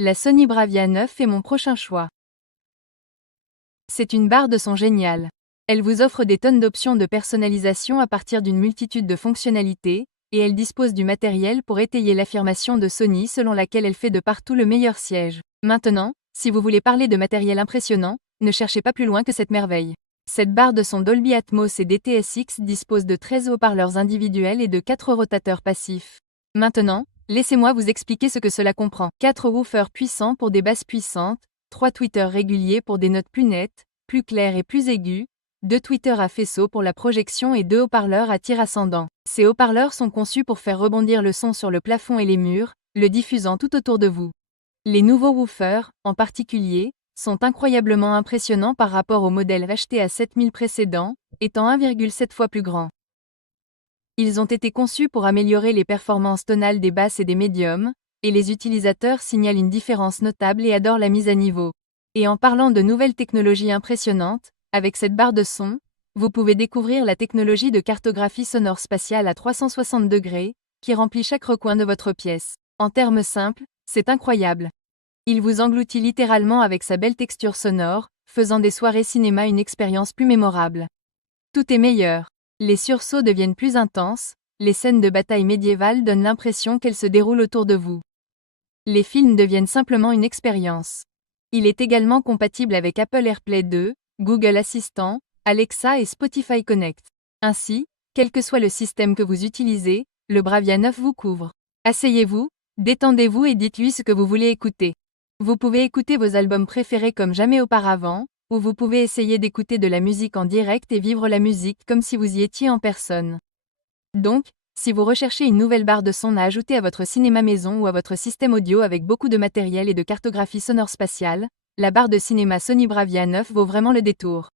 La Sony Bravia 9 est mon prochain choix. C'est une barre de son géniale. Elle vous offre des tonnes d'options de personnalisation à partir d'une multitude de fonctionnalités, et elle dispose du matériel pour étayer l'affirmation de Sony selon laquelle elle fait de partout le meilleur siège. Maintenant, si vous voulez parler de matériel impressionnant, ne cherchez pas plus loin que cette merveille. Cette barre de son Dolby Atmos et DTS:X dispose de 13 haut-parleurs individuels et de 4 rotateurs passifs. Maintenant, laissez-moi vous expliquer ce que cela comprend. 4 woofers puissants pour des basses puissantes, 3 tweeters réguliers pour des notes plus nettes, plus claires et plus aiguës, 2 tweeters à faisceau pour la projection et 2 haut-parleurs à tir ascendant. Ces haut-parleurs sont conçus pour faire rebondir le son sur le plafond et les murs, le diffusant tout autour de vous. Les nouveaux woofers, en particulier, sont incroyablement impressionnants par rapport au modèle acheté à 7000 précédent, étant 1,7 fois plus grand. Ils ont été conçus pour améliorer les performances tonales des basses et des médiums, et les utilisateurs signalent une différence notable et adorent la mise à niveau. Et en parlant de nouvelles technologies impressionnantes, avec cette barre de son, vous pouvez découvrir la technologie de cartographie sonore spatiale à 360 degrés, qui remplit chaque recoin de votre pièce. En termes simples, c'est incroyable. Il vous engloutit littéralement avec sa belle texture sonore, faisant des soirées cinéma une expérience plus mémorable. Tout est meilleur. Les sursauts deviennent plus intenses, les scènes de bataille médiévale donnent l'impression qu'elles se déroulent autour de vous. Les films deviennent simplement une expérience. Il est également compatible avec Apple AirPlay 2, Google Assistant, Alexa et Spotify Connect. Ainsi, quel que soit le système que vous utilisez, le Bravia 9 vous couvre. Asseyez-vous, détendez-vous et dites-lui ce que vous voulez écouter. Vous pouvez écouter vos albums préférés comme jamais auparavant, ou vous pouvez essayer d'écouter de la musique en direct et vivre la musique comme si vous y étiez en personne. Donc, si vous recherchez une nouvelle barre de son à ajouter à votre cinéma maison ou à votre système audio avec beaucoup de matériel et de cartographie sonore spatiale, la barre de cinéma Sony Bravia 9 vaut vraiment le détour.